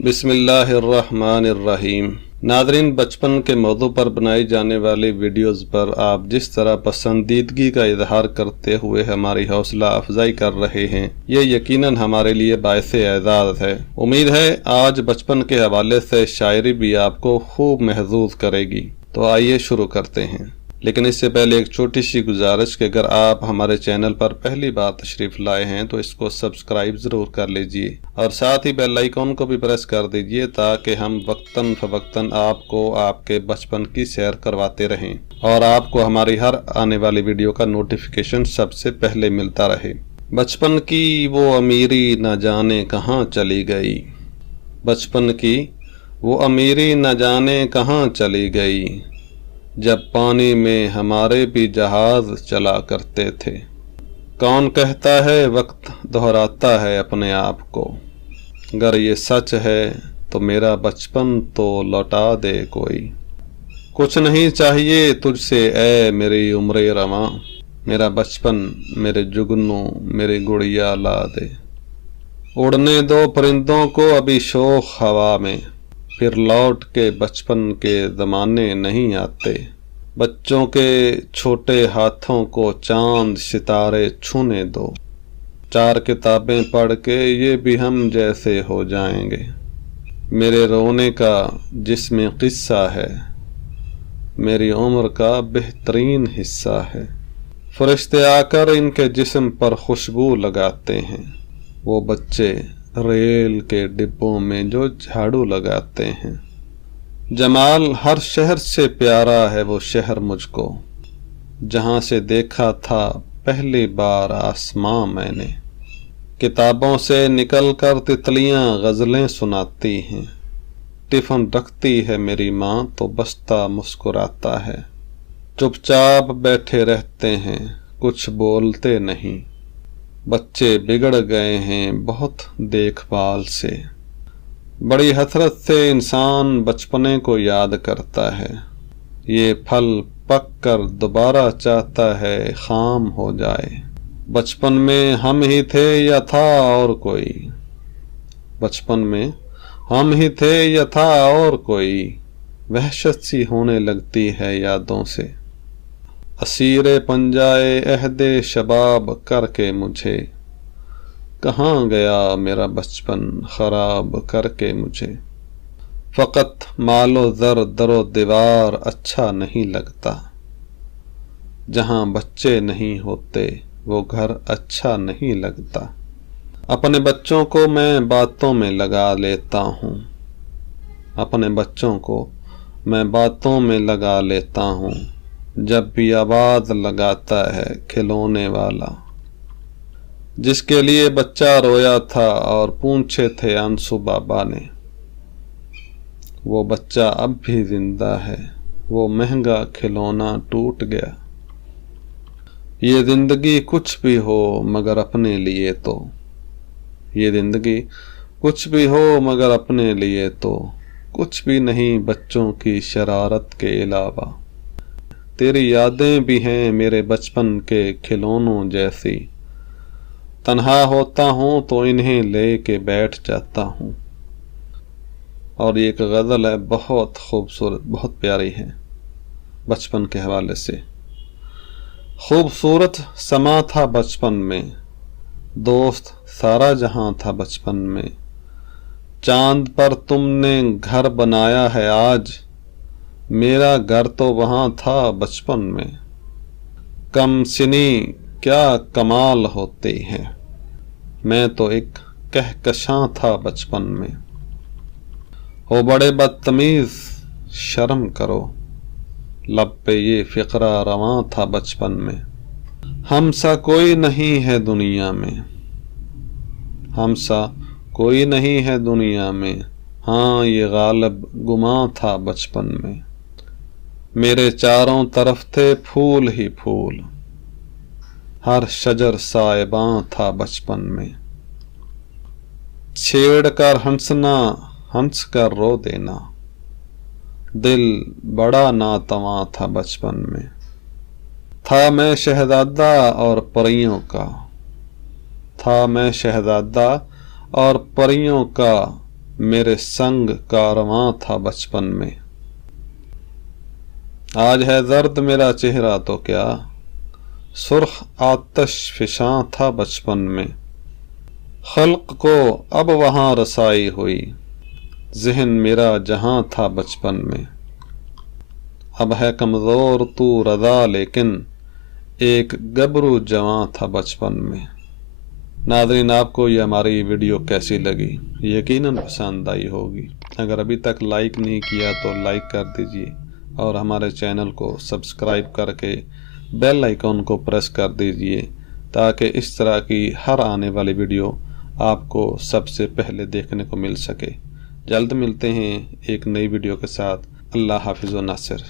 बिस्मिल्लाहिर्रहमानिर्रहीम। नाज़रीन, बचपन के मौजू पर बनाई जाने वाली वीडियोज़ पर आप जिस तरह पसंदीदगी का इजहार करते हुए हमारी हौसला अफजाई कर रहे हैं, ये यकीनन हमारे लिए बायस एजाज़ है। उम्मीद है आज बचपन के हवाले से शायरी भी आपको खूब महसूस करेगी। तो आइए शुरू करते हैं, लेकिन इससे पहले एक छोटी सी गुजारिश कि अगर आप हमारे चैनल पर पहली बार तशरीफ़ लाए हैं तो इसको सब्सक्राइब ज़रूर कर लीजिए और साथ ही बेल आइकॉन को भी प्रेस कर दीजिए ताकि हम वक्तन फवक्तन आपको आपके बचपन की सैर करवाते रहें और आपको हमारी हर आने वाली वीडियो का नोटिफिकेशन सबसे पहले मिलता रहे। बचपन की वो अमीरी न जाने कहाँ चली गई, बचपन की वो अमीरी न जाने कहाँ चली गई, जब पानी में हमारे भी जहाज चला करते थे। कौन कहता है वक्त दोहराता है अपने आप को, अगर ये सच है तो मेरा बचपन तो लौटा दे कोई। कुछ नहीं चाहिए तुझसे ऐ मेरी उम्र रवां, मेरा बचपन मेरे जुगनू मेरी गुड़िया ला दे। उड़ने दो परिंदों को अभी शोख हवा में, फिर लौट के बचपन के ज़माने नहीं आते। बच्चों के छोटे हाथों को चांद सितारे छूने दो, चार किताबें पढ़ के ये भी हम जैसे हो जाएंगे। मेरे रोने का जिसमें किस्सा है, मेरी उम्र का बेहतरीन हिस्सा है। फरिश्ते आकर इनके जिस्म पर खुशबू लगाते हैं, वो बच्चे रेल के डिब्बों में जो झाड़ू लगाते हैं। जमाल हर शहर से प्यारा है वो शहर मुझको, जहाँ से देखा था पहली बार आसमां मैंने। किताबों से निकलकर तितलियां गज़लें सुनाती हैं, टिफ़िन रखती है मेरी माँ तो बस्ता मुस्कुराता है। चुपचाप बैठे रहते हैं कुछ बोलते नहीं, बच्चे बिगड़ गए हैं बहुत देखभाल से। बड़ी हसरत से इंसान बचपने को याद करता है, ये फल पक कर दोबारा चाहता है खाम हो जाए। बचपन में हम ही थे या था और कोई, बचपन में हम ही थे या था और कोई, वहशत सी होने लगती है यादों से। असीरे पंजाए अहदे शबाब करके मुझे, कहाँ गया मेरा बचपन खराब करके मुझे। फ़कत मालो ज़र दरो दीवार अच्छा नहीं लगता, जहाँ बच्चे नहीं होते वो घर अच्छा नहीं लगता। अपने बच्चों को मैं बातों में लगा लेता हूँ, अपने बच्चों को मैं बातों में लगा लेता हूँ, जब भी आवाज़ लगाता है खिलौने वाला। जिसके लिए बच्चा रोया था और पूछे थे आंसू बाबा ने, वो बच्चा अब भी जिंदा है, वो महंगा खिलौना टूट गया। ये जिंदगी कुछ भी हो मगर अपने लिए तो, ये जिंदगी कुछ भी हो मगर अपने लिए तो, कुछ भी नहीं बच्चों की शरारत के अलावा। तेरी यादें भी हैं मेरे बचपन के खिलौनों जैसी, तन्हा होता हूँ तो इन्हें ले के बैठ जाता हूँ। और ये एक गज़ल है, बहुत खूबसूरत, बहुत प्यारी है बचपन के हवाले से। खूबसूरत समा था बचपन में, दोस्त सारा जहां था बचपन में। चांद पर तुमने घर बनाया है आज, मेरा घर तो वहां था बचपन में। कम सिनी क्या कमाल होती है, मैं तो एक कहकशां था बचपन में। हो बड़े बदतमीज शर्म करो, लब पे ये फिक्रा रवां था बचपन में। हम सा कोई नहीं है दुनिया में, हम सा कोई नहीं है दुनिया में, हाँ ये गालिब गुमां था बचपन में। मेरे चारों तरफ थे फूल ही फूल, हर शजर साइबां था बचपन में। छेड़ कर हंसना हंस कर रो देना, दिल बड़ा नातवां था बचपन में। था मैं शहजादा और परियों का, था मैं शहजादा और परियों का, मेरे संग कारवां था बचपन में। आज है दर्द मेरा चेहरा तो क्या, सुर्ख आतश फिशां था बचपन में। खल्क को अब वहाँ रसाई हुई, ज़हन मेरा जहाँ था बचपन में। अब है कमज़ोर तू रज़ा लेकिन एक गबरू जवां था बचपन में। नाज़रीन, आपको ये हमारी वीडियो कैसी लगी? यकीनन पसंद आई होगी। अगर अभी तक लाइक नहीं किया तो लाइक कर दीजिए और हमारे चैनल को सब्सक्राइब करके बेल आइकॉन को प्रेस कर दीजिए ताकि इस तरह की हर आने वाली वीडियो आपको सबसे पहले देखने को मिल सके। जल्द मिलते हैं एक नई वीडियो के साथ। अल्लाह हाफिज़ व नासिर।